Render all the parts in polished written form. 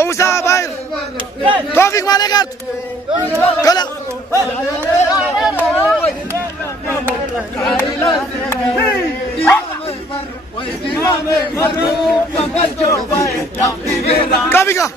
Omusa Bayır. Tofik Malekat. Kala. Kabika.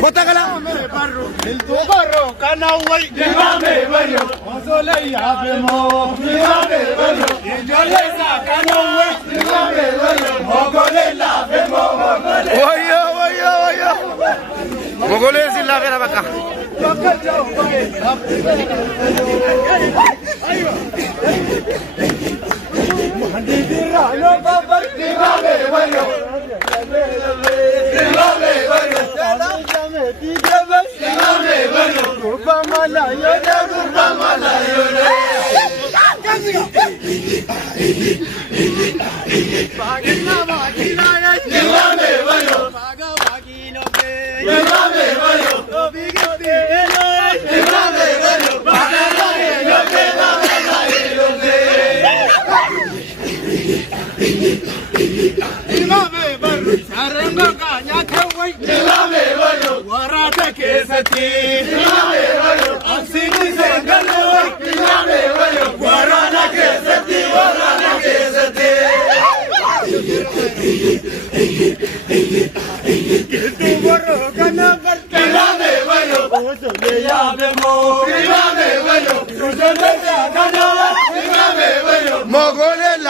Kota kala. El barro canaway. Dígame barro. Solo ya vemos. Dígame barro. Yo le saco canaway. Dígame barro. Mogole la vemos. Oyo. Mogole sin la vera vaca.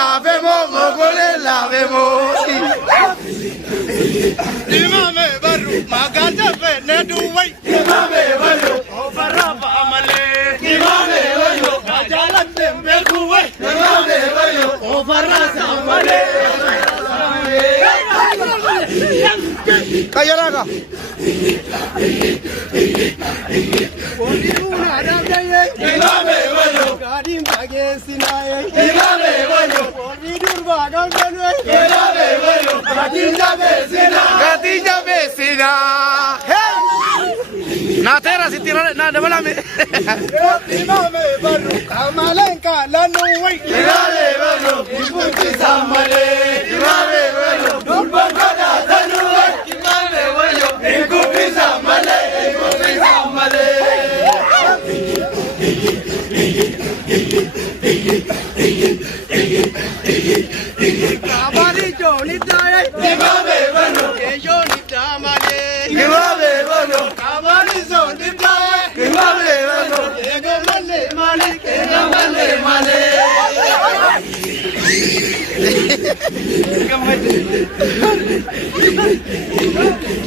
Mogole la vemos. Imame barru maganda fe ne duwai. Imame barru ofaraba amale. Imame barru ajalan tembe kuwai. Imame barru ofarasa amale. Kayaraga. Imame barru gadim bage sinaye. Imame barru dur bagan benwe. Imame barru Gatilla vecina. Hey. Na tera si tira na dabala me. Imame barru kamalenka la nuwai. Imame barru ibuti samale. Imame barru durbagada tanuwai. Imame barru ibuti samale. Ibuti samale. Kabari joni taye. Imame barru joni tamale. Imame barru kabari joni taye. Imame barru ego male male ego male male.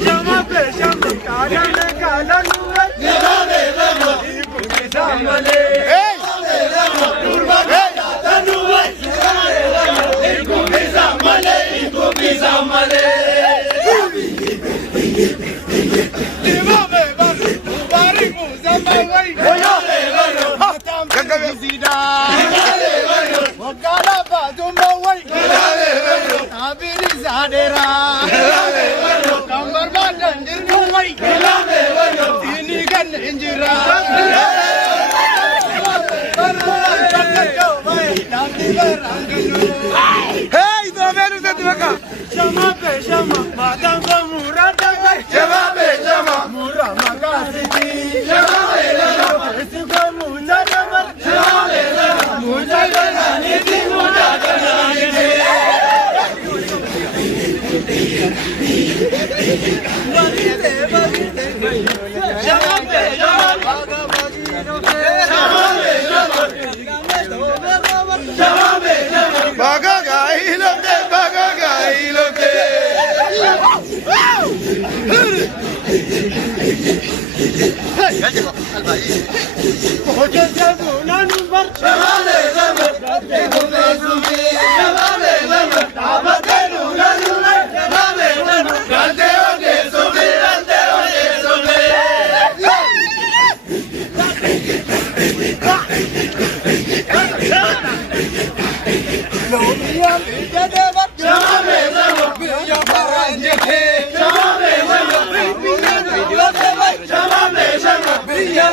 Jama pe jama kada ne kada nuwe. Imame barru ibuti samale. Hey. tumba way abiri zadera kambar badan dirnu way ini kan injira hey do veru sadwaka shama pe shama madam ko murada shama pe shama mura magasiti shama pe shama isko mujada shama pe shama mujada niti mujada niti shama pe shama baga gai lote hoje jabu nanu bar shamale jabu gune sumi shamale jabu abate nanu shamale jabu gante ode sumi Lomiya jade bar shamale jabu biya paranje the shamale jabu biya shamale jabu biya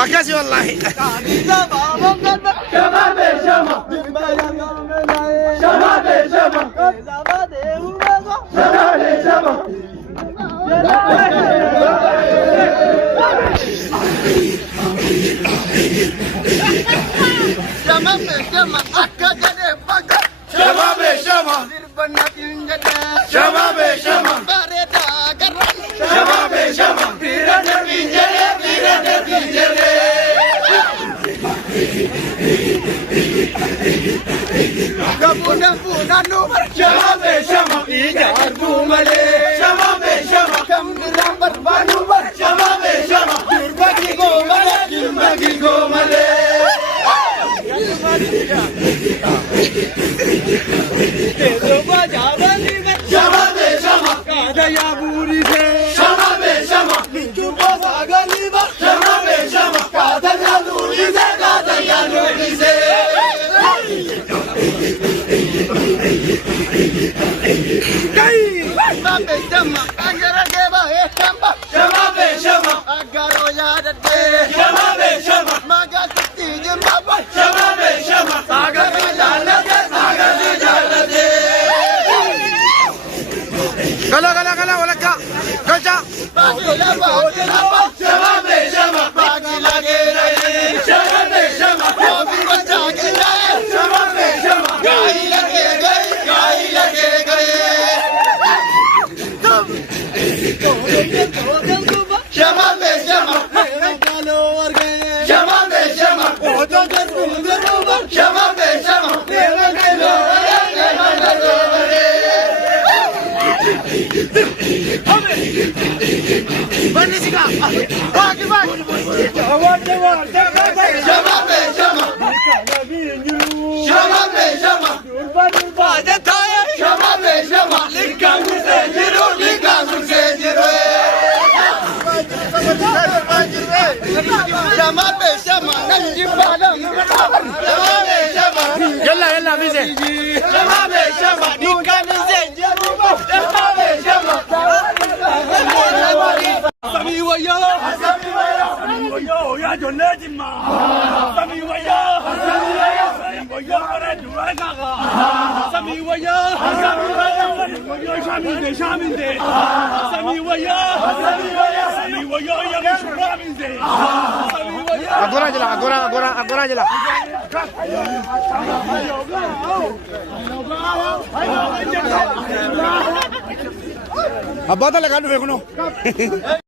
Akasi wallahi يلا بيزي سمي ويا يا جنات ما سمي ويا رد رقاقا سمي ويا شامل دي سمي ويا يا شرامل دي سمي ويا agora jela abada lagano